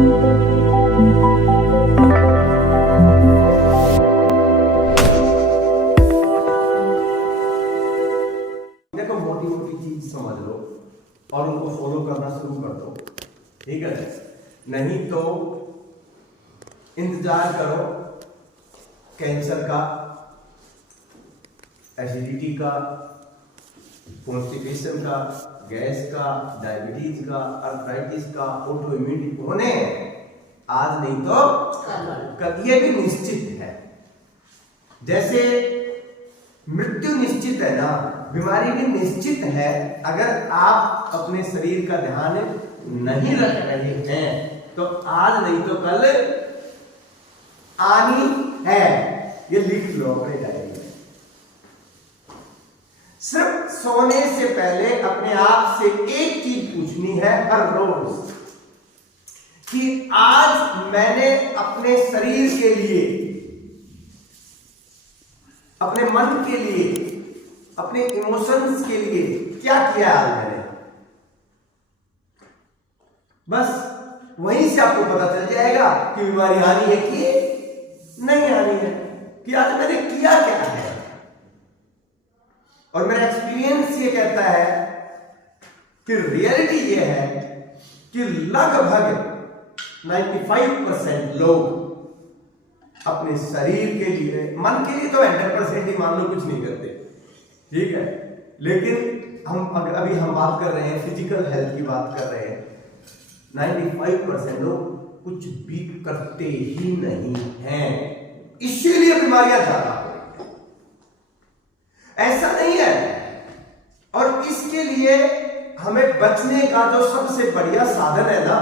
देखो मोटी मोटी चीज समझ लो और उनको फॉलो करना शुरू कर दो, ठीक है। नहीं तो इंतजार करो कैंसर का, एसिडिटी का, कॉन्स्टिपेशन का, गैस का, डायबिटीज का, अर्थराइटिस का, ऑटो इम्यूनिटी होने आज नहीं तो कल। ये भी निश्चित है, जैसे मृत्यु निश्चित है ना, बीमारी भी निश्चित है। अगर आप अपने शरीर का ध्यान नहीं रख रहे हैं तो आज नहीं तो कल आनी है। ये लिख लो अपने डायरी में। सिर्फ सोने से पहले अपने आप से एक चीज पूछनी है हर रोज कि आज मैंने अपने शरीर के लिए, अपने मन के लिए, अपने इमोशंस के लिए क्या किया आज मैंने। बस वहीं से आपको पता चल जाएगा कि बीमारी आनी है कि नहीं आनी है, कि आज मैंने किया क्या है। और मेरा एक्सपीरियंस ये कहता है कि रियलिटी ये है कि लगभग 95% लोग अपने शरीर के लिए, मन के लिए तो 100% ही मान लो कुछ नहीं करते, ठीक है। लेकिन अभी हम बात कर रहे हैं फिजिकल हेल्थ की बात कर रहे हैं। 95% लोग कुछ भी करते ही नहीं हैं, इसीलिए बीमारियां ज्यादा हो रही हैं। ऐसा नहीं है। और इसके लिए हमें बचने का जो सबसे बढ़िया साधन है ना,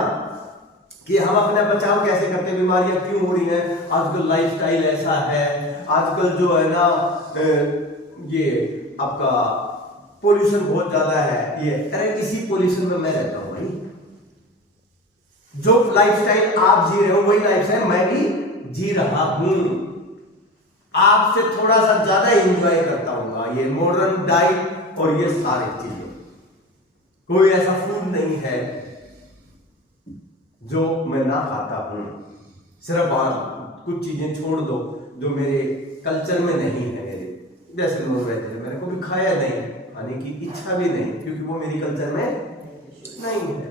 कि हम अपना बचाव कैसे करते हैं, बीमारियां क्यों हो रही हैं। आजकल लाइफस्टाइल ऐसा है, आजकल जो है ना ये आपका पोल्यूशन बहुत ज्यादा है। ये अरे इसी पोल्यूशन में मैं रहता हूं भाई। जो लाइफस्टाइल आप जी रहे हो वही लाइफस्टाइल मैं भी जी रहा हूं। आपसे थोड़ा सा ज्यादा एंजॉय करता हूँ ये मॉडर्न डाइट और ये सारी चीजें। कोई ऐसा फूड नहीं है जो मैं ना खाता हूं। सिर्फ कुछ चीजें छोड़ दो जो मेरे कल्चर में नहीं है। जैसे नॉनवेज मैंने कभी खाया नहीं, खाने की इच्छा भी नहीं, क्योंकि वो मेरी कल्चर में नहीं है।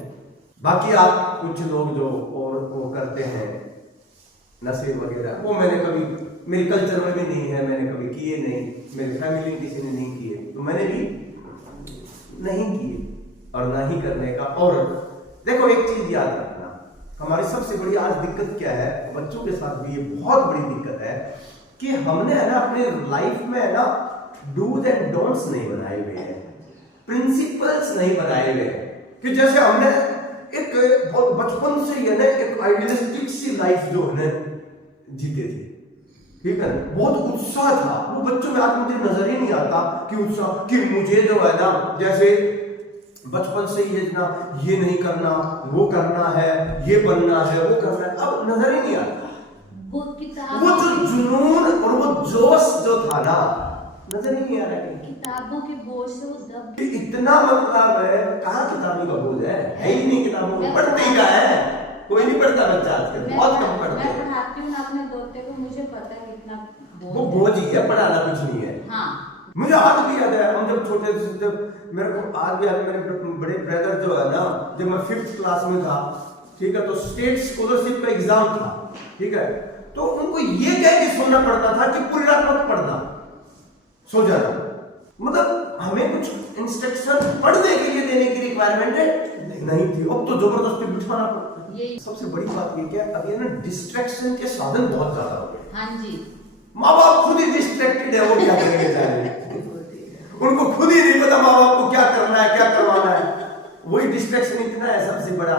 बाकी आप कुछ लोग जो और वो करते हैं नशे वगैरह, वो मैंने कभी, मेरी कल्चर में भी नहीं है, मैंने कभी किए नहीं, मेरी फैमिली में किसी ने नहीं किए, तो मैंने भी नहीं किए और ना ही करने का। और देखो एक चीज याद रखना, हमारी सबसे बड़ी आज दिक्कत क्या है, बच्चों के साथ भी ये बहुत बड़ी दिक्कत है कि हमने है ना अपने लाइफ में है ना डूज एंड डोंट्स नहीं बनाए हुए हैं, प्रिंसिपल्स नहीं बनाए हुए। कि जैसे हमने एक बहुत बचपन से ही है ना एक आइडियलिस्टिक सी लाइफ जो है ना जीते थे, ठीक है, बहुत उत्साह था वो बच्चों में। आज मुझे नजर ही नहीं आता कि उत्साह, कि मुझे जो है ना जैसे बचपन से ही ना ये नहीं करना, वो करना है, ये बनना है, वो करना है, अब नजर ही नहीं आता। वो जो जुनून और वो जोश जो था ना नजर ही नहीं आ रहा है। किताबों के बोझ से वो दब इतना मतलब है, कहाँ किताबों का बोझ है ही नहीं। किताबों को पढ़ते का है, कोई नहीं पढ़ता बच्चा आजकल, बहुत कम पढ़ते हैं। मैं पढ़ाती हूँ अपने दोते को, मुझे पता है कितना वो बोझ ही है, पढ़ाना कुछ नहीं है। हाँ। मुझे आज भी याद है, हम जब छोटे थे, जब मेरे को आज भी याद है, मेरे बड़े ब्रदर जो है ना, जब मैं 5th क्लास में था, ठीक है, तो स्टेट स्कॉलरशिप का एग्जाम था, ठीक है, तो उनको ये कह के सोना पड़ता था कि पूरी रात मत पढ़ना, सो जाना। मतलब हमें कुछ इंस्ट्रक्शन पढ़ने के लिए देने की रिक्वायरमेंट नहीं थी, अब तो जबरदस्ती बिठाना पड़ता है। सबसे बड़ी बात ये क्या, अभी है ना डिस्ट्रैक्शन के साधन बहुत ज्यादा हो गए। हाँ जी, माँ बाप खुद ही डिस्ट्रैक्टेड है, वो क्या करेंगे जाने, उनको खुद ही नहीं पता माँ बाप को क्या करना है, क्या करवाना है। वही डिस्ट्रैक्शन इतना है सबसे बड़ा,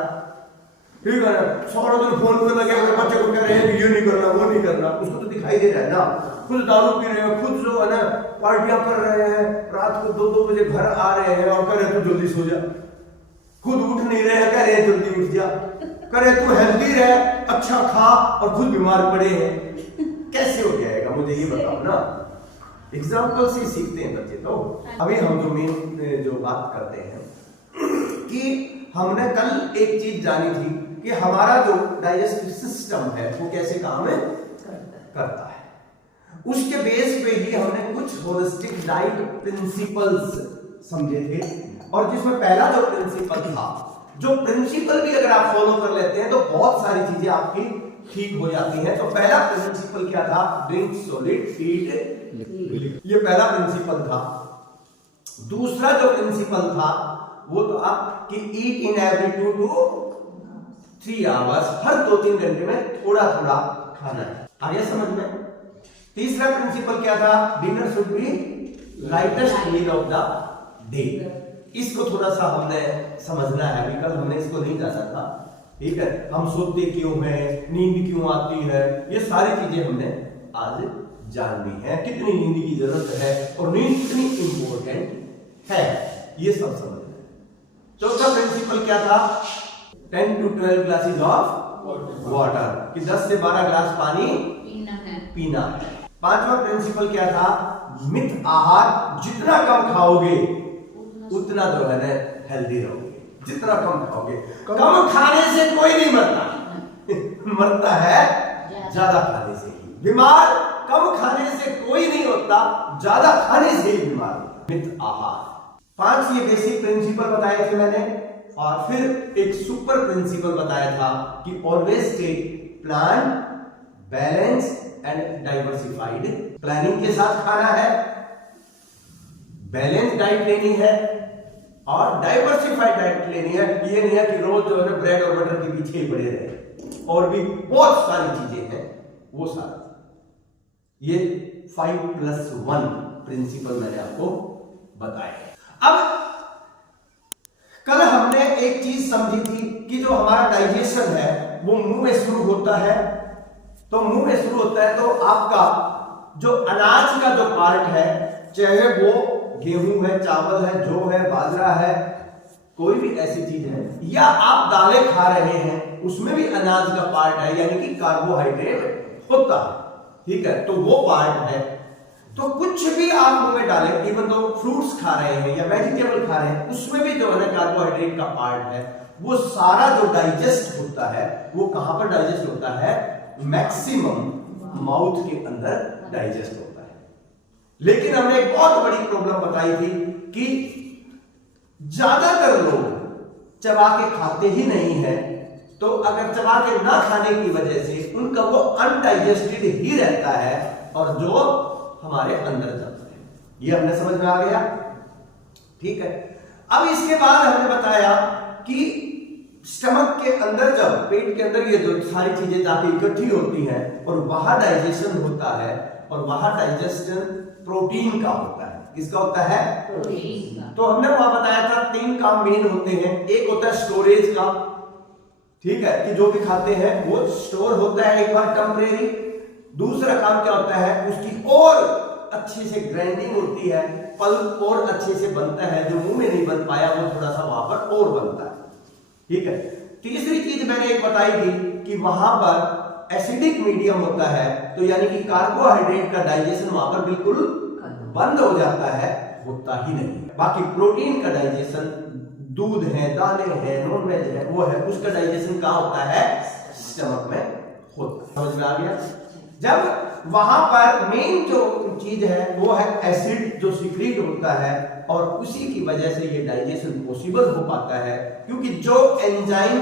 ठीक है ना। सारा दिन फोन पे लगे हुए बच्चे को कह रहे हैं कि ये नहीं करना, वो नहीं करना, उसको तो दिखाई दे रहा है ना। खुद दारू पी रहे हैं, खुद जो है ना पार्टियां कर रहे हैं, रात को 2-2 बजे घर आ रहे हैं और कह रहे तू जल्दी सो जा। खुद उठ नहीं रहे हैं, कह रहे जल्दी उठ जा, कह रहे तू हेल्दी रहे, अच्छा खा, और खुद बीमार पड़े हैं। कैसे हो जाएगा मुझे ये बताओ ना। एग्जाम्पल से सीखते हैं बच्चे। तो अभी हम जो मेन जो बात करते हैं कि हमने कल एक चीज जानी थी कि कि हमारा जो डाइजेस्टिव सिस्टम है वो कैसे काम करता है। उसके बेस पे ही हमने कुछ होलिस्टिक डाइट प्रिंसिपल्स समझे थे, और जिसमें पहला जो प्रिंसिपल था, जो प्रिंसिपल भी अगर आप फॉलो कर लेते हैं तो बहुत सारी चीजें आपकी ठीक हो जाती हैं। तो पहला प्रिंसिपल क्या था? ड्रिंक सॉलिड, ईट लिक्विड। ये पहला प्रिंसिपल था। दूसरा जो प्रिंसिपल था वो था कि ईट इन एवरी 2 to 3 आवर्स, हर 2-3 घंटे में थोड़ा थोड़ा खाना है। आगे समझ में। तीसरा प्रिंसिपल क्या था? Dinner should be lightest meal of the day. इसको थोड़ा सा हमने समझना है, अभी कल हमने इसको नहीं जाना था, ठीक है। हम सोते क्यों हैं, नींद क्यों आती है, ये सारी चीजें हमने आज जाननी है। कितनी नींद की जरूरत है और नींद कितनी इंपॉर्टेंट है, ये सब समझना है। चौथा प्रिंसिपल क्या था? 10 to 12 ग्लासेस ऑफ वाटर, कि 10 से 12 ग्लास पानी पीना है। पांचवा प्रिंसिपल क्या था? मित आहार, जितना कम खाओगे उतना जो है ना हेल्दी रहोगे। जितना कम खाओगे, कम खाने से कोई नहीं मरता मरता है ज्यादा खाने से ही। बीमार कम खाने से कोई नहीं होता, ज्यादा खाने से ही बीमार। मित आहार। 5 ये बेसिक प्रिंसिपल बताए थे मैंने, और फिर एक सुपर प्रिंसिपल बताया था कि always take plan, balance and diversified. Planning के साथ खाना है, बैलेंस डाइट लेनी है और डाइवर्सिफाइड डाइट लेनी है। ये नहीं है कि रोज जो है ब्रेड और बटर के पीछे ही पड़े रहे, और भी बहुत सारी चीजें हैं वो सारी। ये 5+1 प्रिंसिपल मैंने आपको बताया। अब कल हमने एक चीज समझी थी कि जो हमारा डाइजेशन है वो मुंह में शुरू होता है। तो मुंह में शुरू होता है तो आपका जो अनाज का जो पार्ट है, चाहे वो गेहूं है, चावल है, जौ है, बाजरा है, कोई भी ऐसी चीज है, या आप दालें खा रहे हैं, उसमें भी अनाज का पार्ट है, यानी कि कार्बोहाइड्रेट होता है, ठीक है। तो वो पार्ट है। तो कुछ भी आप मुंह में डालें, इवन तो फ्रूट्स खा रहे हैं या वेजिटेबल खा रहे हैं, उसमें भी जो है ना कार्बोहाइड्रेट का पार्ट है, वो सारा जो डाइजेस्ट होता है वो कहां पर डाइजेस्ट होता है? मैक्सिमम माउथ के अंदर डाइजेस्ट होता है। लेकिन हमने एक बहुत बड़ी प्रॉब्लम बताई थी कि ज्यादातर लोग चबा के खाते ही नहीं है। तो अगर चबा के ना खाने की वजह से उनका वो अनडाइजेस्टेड ही रहता है और जो हमारे अंदर जाता है। ये हमने समझ में आ गया, ठीक है। अब इसके बाद हमने बताया कि स्टमक के अंदर, जब पेट के अंदर ये जो सारी चीजें जाके इकट्ठी होती हैं और वहां डाइजेशन होता है, और वहां डाइजेशन प्रोटीन का होता है। किसका होता है? प्रोटीन का। तो हमने वहां बताया था 3 काम मेन होते हैं। एक होता है स्टोरेज का, ठीक है, कि जो भी खाते हैं वो स्टोर होता है एक बार टेम्परेरी। दूसरा काम क्या होता है? उसकी और अच्छे से ग्राइंडिंग होती है, पल्प और अच्छे से बनता है, जो मुंह में नहीं बन पाया वो थोड़ा सा वहां पर और बनता है, ठीक है। तीसरी चीज मैंने एक बताई थी कि वहां पर एसिडिक मीडियम होता है, तो यानी कि कार्बोहाइड्रेट का डाइजेशन वहां पर बिल्कुल बंद हो जाता है, होता ही नहीं। बाकी प्रोटीन का डाइजेशन, दूध है, दालें हैं, नॉन वेज है, वो है, उसका डाइजेशन कहां होता है? स्टमक में होता है। समझ में आ गया? जब वहां पर मेन जो चीज है वो है एसिड जो सीक्रेट होता है, और उसी की वजह से ये डाइजेशन पॉसिबल हो पाता है, क्योंकि जो एंजाइम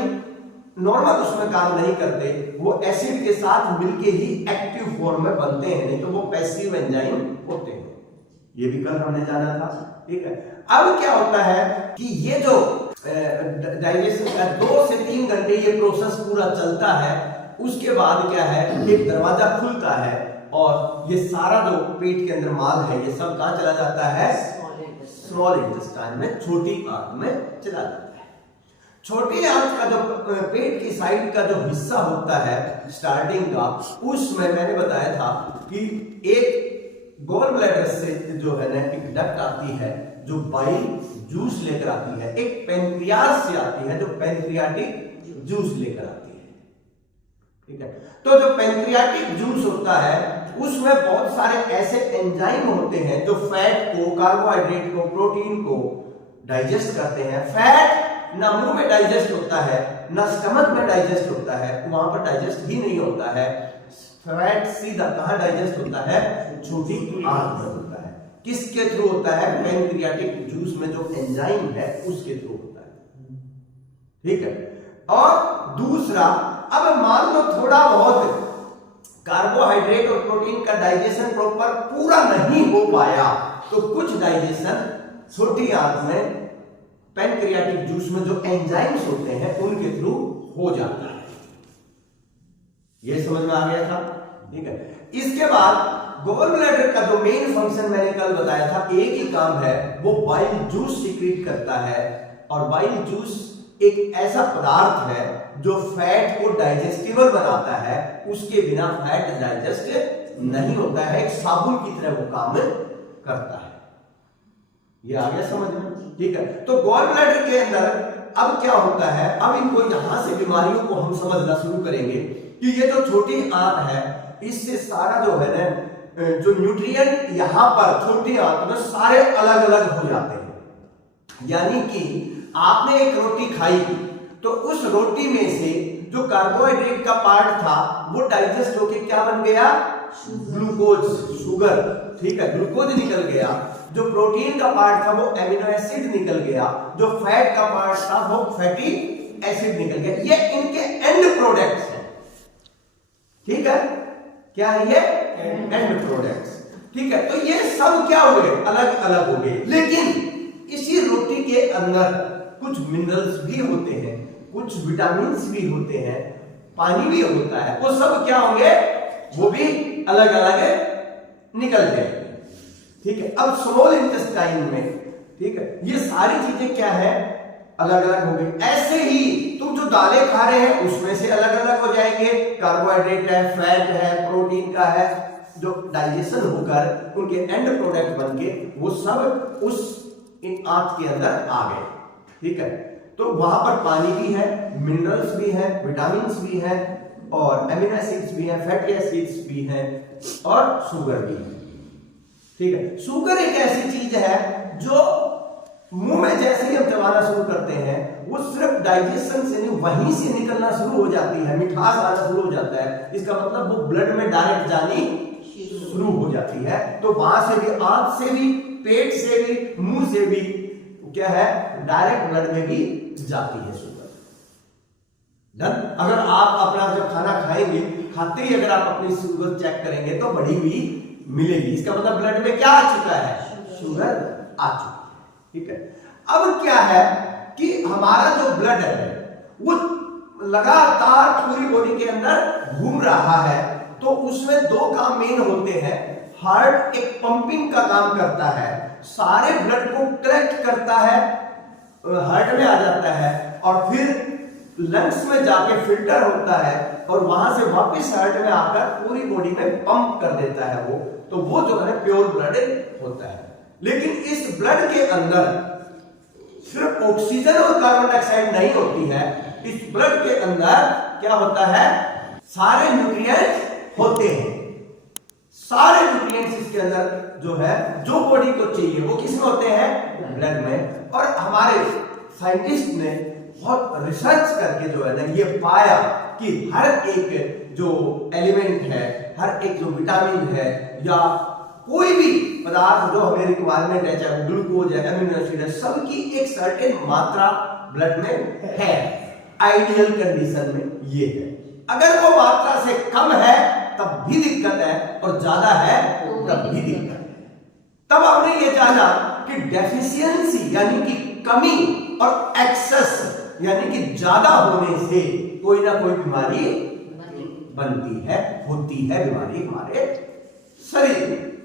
नॉर्मल उसमें काम नहीं करते वो एसिड के साथ मिलके ही एक्टिव फॉर्म में बनते हैं, नहीं तो वो पैसिव एंजाइम होते हैं। ये भी कल हमने जाना था, ठीक है। अब क्या होता है कि ये जो डाइजेशन का 2 से 3 घंटे ये प्रोसेस पूरा चलता है, उसके बाद क्या है, एक दरवाजा खुलता है और ये सारा जो पेट के अंदर माल है ये सब कहां चला जाता है? स्मॉल इंटेस्टाइन में, छोटी आंत में चला जाता है। छोटी आंत का जो पेट की साइड का जो हिस्सा होता है स्टार्टिंग का, उसमें मैंने बताया था कि एक गॉल ब्लैडर से जो है ना एक डक्ट आती है जो बाइल जूस लेकर आती है, एक पेनक्रियास से आती है जो पेनक्रियाटिक जूस लेकर आती है, ठीक है। तो जो पेनक्रियाटिक जूस होता है उसमें बहुत सारे ऐसे एंजाइम होते हैं जो फैट को, कार्बोहाइड्रेट को, प्रोटीन को डाइजेस्ट करते हैं। फैट ना मुंह में डाइजेस्ट होता है, ना स्टमक में डाइजेस्ट होता है, वहां पर डाइजेस्ट ही नहीं होता है। फैट सीधा कहां डाइजेस्ट होता है? छोटी आंत में होता है। किसके थ्रू होता है? पैनक्रियाटिक जूस में जो एंजाइम है उसके थ्रू होता है। ठीक है। और दूसरा, अब मान लो थोड़ा बहुत कार्बोहाइड्रेट और प्रोटीन का डाइजेशन प्रॉपर पूरा नहीं हो पाया, तो कुछ डाइजेशन छोटी आंत में पैनक्रियाटिक जूस में जो एंजाइम्स होते हैं उनके थ्रू हो जाता है। ये समझ में आ गया था? ठीक है। इसके बाद गॉल ब्लैडर का जो मेन फंक्शन मैंने कल बताया था, एक ही काम है, वो बाइल जूस सिक्रीट करता है। और बाइल जूस एक ऐसा पदार्थ है जो फैट को डाइजेस्टिबल बनाता है, उसके बिना फैट डाइजेस्ट नहीं होता है, एक साबुन की तरह वो काम करता है। ये आ गया समझ में? ठीक है। तो गॉल ब्लैडर के अंदर अब क्या होता है, अब इनको यहां से बीमारियों को हम समझना शुरू करेंगे कि ये जो छोटी आंत है, इससे सारा जो है ना, जो न्यूट्रिएंट यहां पर छोटी आंत में सारे अलग अलग हो जाते हैं। यानी कि आपने एक रोटी खाई तो उस रोटी में से जो कार्बोहाइड्रेट का पार्ट था वो डाइजेस्ट होके क्या बन गया? Glucose, sugar. ठीक है, ग्लूकोज निकल गया। जो प्रोटीन का पार्ट था वो एमिनो एसिड निकल गया। जो फैट का पार्ट था वो फैटी एसिड निकल गया। ये इनके एंड प्रोडक्ट्स हैं। ठीक है, क्या है ये? And products. ठीक है। तो ये सब क्या हुए? अलग अलग हो गए। लेकिन इसी रोटी के अंदर कुछ मिनरल्स भी होते हैं, कुछ विटामिन्स भी होते हैं, पानी भी होता है। वो सब क्या होंगे? वो भी अलग अलग निकल जाएंगे। ठीक है। अब स्मॉल इंटेस्टाइन में, ठीक है, ये सारी चीजें क्या है? अलग अलग हो गई। ऐसे ही तुम जो दालें खा रहे हैं उसमें से अलग अलग हो जाएंगे। कार्बोहाइड्रेट है, फैट है, प्रोटीन का है, जो डाइजेशन होकर उनके एंड प्रोडक्ट बनके वो सब उस आंत के अंदर आ गए। ठीक है। तो वहां पर पानी भी है, मिनरल्स भी है, विटामिन्स भी है, और एमिनो एसिड्स भी है, फैटी एसिड्स भी है, और शुगर भी है। ठीक है। शुगर एक ऐसी चीज है जो मुंह में जैसे ही हम चबाना शुरू करते हैं वो सिर्फ डाइजेशन से नहीं, वहीं से निकलना शुरू हो जाती है, मिठास आना शुरू हो जाता है। इसका मतलब वो ब्लड में डायरेक्ट जानी शुरू हो जाती है। तो वहां से भी, आंत से भी, पेट से भी, मुंह से भी क्या है? डायरेक्ट ब्लड में भी जाती है शुगर। डन। अगर आप अपना जब खाना खाएंगे, खाते ही अगर आप अपनी शुगर चेक करेंगे तो बढ़ी हुई मिलेगी। इसका मतलब ब्लड में क्या आ चुका है? शुगर आ चुका है। ठीक है। अब क्या है कि हमारा जो ब्लड है वो लगातार पूरी बॉडी के अंदर घूम रहा है, तो उसमें दो काम मेन होते हैं। हार्ट एक पंपिंग का काम करता है, सारे ब्लड को कलेक्ट करता है, हार्ट में आ जाता है, और फिर लंग्स में जाके फिल्टर होता है, और वहां से वापस हार्ट में आकर पूरी बॉडी में पंप कर देता है वो। तो वो जो है प्योर ब्लड होता है। लेकिन इस ब्लड के अंदर सिर्फ ऑक्सीजन और कार्बन डाइऑक्साइड नहीं होती है। इस ब्लड के अंदर क्या होता है? सारे न्यूट्रिएंट्स होते हैं। सारे न्यूट्रिएंट्स इसके अंदर जो है, जो बॉडी को चाहिए, वो किसमें होते हैं? ब्लड में। और हमारे साइंटिस्ट ने बहुत रिसर्च करके जो है ना ये पाया कि हर एक जो एलिमेंट है, हर एक जो विटामिन है या कोई भी पदार्थ जो हमें रिक्वायरमेंट है, चाहे ग्लूकोज है, एमिनो एसिड है, सबकी एक सर्टेन मात्रा ब्लड में है। आइडियल कंडीशन में ये है। अगर वो मात्रा से कम है तब भी दिक्कत है, और ज्यादा है तब भी दिक्कत है। तब हमने ये जाना कि डेफिशिएंसी यानी कि कमी और एक्सेस यानी कि ज्यादा होने से कोई ना कोई बीमारी बनती है, होती है बीमारी हमारे शरीर में।